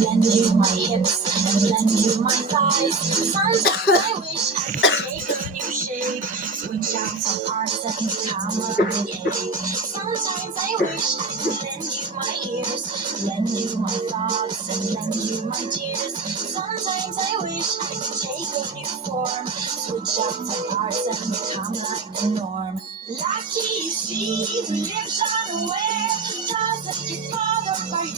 lend you my hips, and lend you my thighs. Sometimes I wish I could take a new shape, switch out some parts and become a big. Sometimes I wish I could lend you my ears, lend you my thoughts, and lend you my tears. Sometimes I wish I could take a new form, switch out some parts and become like the norm. Lucky is she who lives unaware, doesn't get bothered by